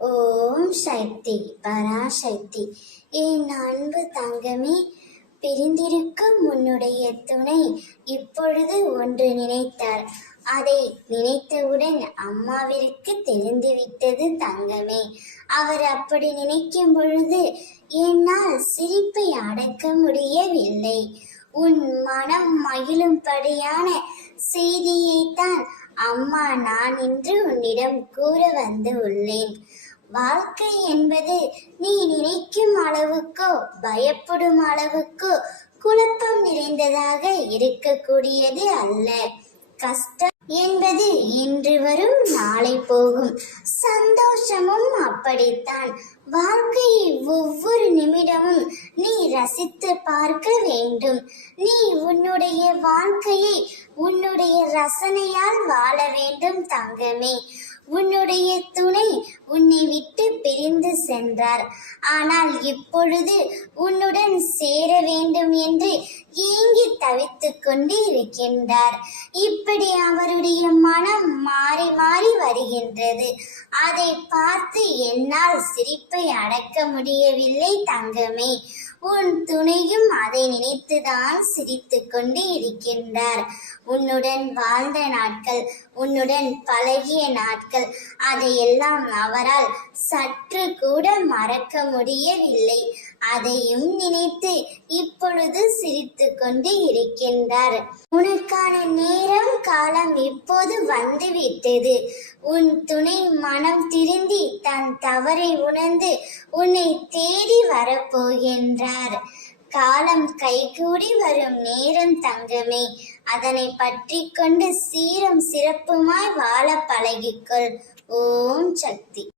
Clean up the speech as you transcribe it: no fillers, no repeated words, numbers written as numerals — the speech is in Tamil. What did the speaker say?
ஓம் சக்தி பராசக்தி. என் அன்பு தங்கமே, பிரிந்திருக்கும் உன்னுடைய துணை இப்பொழுது ஒன்று நினைத்தார். அதை நினைத்தவுடன் அம்மாவிற்கு தெரிந்துவிட்டது தங்கமே. அவர் அப்படி நினைக்கும் பொழுது என்னால் சிரிப்பை அடக்க முடியவில்லை. உன் மனம் மகிழும்படியான செய்தியைத்தான் அம்மா நான் இன்று உன்னிடம் கூற வந்து உள்ளேன். வாழ்க்கை என்பது நீ நினைக்கும் அளவுக்கோ பயப்படும் அளவுக்கோ குழப்பம் நிறைந்ததாக இருக்கக்கூடியது அல்ல. கஷ்டம் என்பது இன்று வரும் நாளை போகும். சந்தோஷமும் அப்படித்தான். வாழ்க்கையை ஒவ்வொரு நிமிடமும் நீ ரசித்து பார்க்க வேண்டும். நீ உன்னுடைய வாழ்க்கையை உன்னுடைய ரசனையால் வாழ வேண்டும் தங்கமே. உன்னுடைய துணை உன்னை விட்டு பிரிந்து சென்றார். ஆனால் இப்பொழுது உன்னுடன் சேர வேண்டும் என்று ஏங்கி தவித்துக் கொண்டு இருக்கின்றார். இப்படி அவருடைய மனம் மாறி மாறி வருகின்றது. அதை பார்த்து என்னால் சிரிப்பை அடக்க முடியவில்லை தங்கமே. உன் துணையும் அதை நினைத்துதான் சிரித்துக் கொண்டு இருக்கின்றார். உன்னுடன் வாழ்ந்த நாட்கள், உன்னுடன் பழகிய நாட்கள், அதையெல்லாம் அவரால் சற்று கூட மறக்க முடியவில்லை. அதையும் நினைத்து இப்பொழுது சிரித்து கொண்டு இருக்கின்றார். உனக்கான நேரம் காலம் இப்போது வந்துவிட்டது. உன் துணை மனம் திருந்தி தன் தவறை உணர்ந்து உன்னை தேடி வரப்போகின்றார். காலம் கைகூடி வரும் நேரம் தங்கமே. அதனை பற்றி கொண்டு சீரும் சிறப்புமாய் வாழ பழகிக்கொள். ஓம் சக்தி.